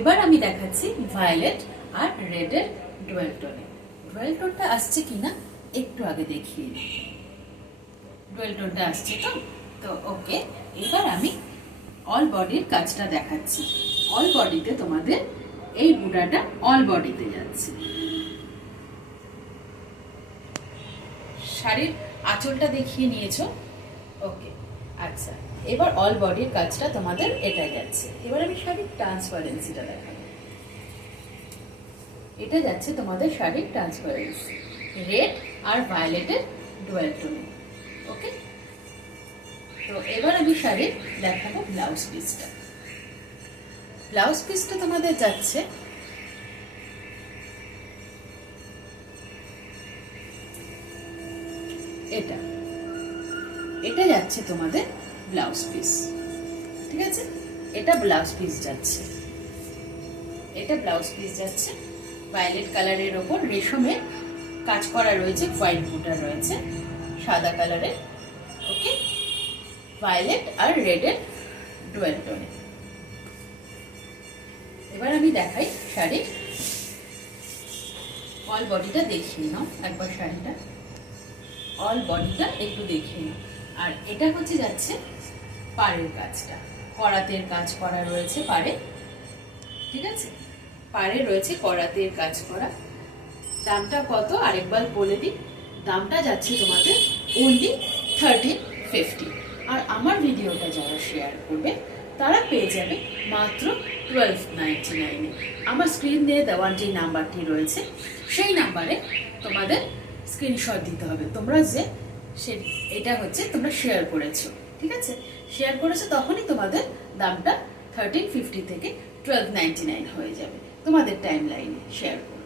এবার আমি দেখাচ্ছি ভায়োলেট আর রেডের ডুয়াল টোনে। ডুয়াল টোনটা আসছে কিনা একটু আগে দেখিয়ে দিই। ডুয়াল টোনটা আসছে তো তো ওকে। এবার আমি অল বডির কাজটা দেখাচ্ছি। অল বডিতে তোমাদের এই বুটাটা অল বডিতে যাচ্ছে। শাড়ির আঁচলটা দেখিয়ে নিয়েছো, ওকে। আচ্ছা, এবার অল বডির কাজটা তোমাদের এটা যাচ্ছে। এবার আমি শাড়ির ট্রান্সপারেন্সিটা দেখাবো। এটা যাচ্ছে তোমাদের শাড়ির ট্রান্সপারেন্সি রেড আর ভায়োলেটের ডুয়াল টোনে, ওকে। তো এবার আমি শাড়ির দেখাবো ব্লাউজ পিসটা। ব্লাউজ পিসটা তোমাদের যাচ্ছে এটা। এটা যাচ্ছে তোমাদের ব্লাউজ পিস, ঠিক আছে। এটা ব্লাউজ পিস যাচ্ছে, এটা ব্লাউজ পিস যাচ্ছে ভায়োলেট কালারের ওপর রেশমের কাজ করা রয়েছে, হোয়াইট বুটা রয়েছে সাদা কালারের, ওকে। ভায়োলেট আর রেডের ডুয়াল টোনে। এবার আমি দেখাই শাড়ির অল বডিটা দেখিয়ে নাও একবার। শাড়িটা অল বডিটা একটু দেখিয়ে নাও। আর এটা হচ্ছে যাচ্ছে পাড়ের কাজটা, করাতের কাজ করা রয়েছে পাড়ে, ঠিক আছে। পাড়ে রয়েছে করাতের কাজ করা। দামটা কত আরেকবার বলে দিই। দামটা যাচ্ছে তোমাদের অনলি 1350। আর আমার ভিডিওটা যারা শেয়ার করবে তারা পেয়ে যাবে মাত্র 1299-এ। আমার স্ক্রিন দিয়ে দেওয়ার যে নাম্বারটি রয়েছে সেই নাম্বারে তোমাদের স্ক্রিনশট দিতে হবে তোমরা যে এটা হচ্ছে তোমরা শেয়ার করেছো, ঠিক আছে। শেয়ার করেছো তখনই তোমাদের দামটা 1350 থেকে 1299 হয়ে যাবে তোমাদের টাইম লাইনে শেয়ার করে।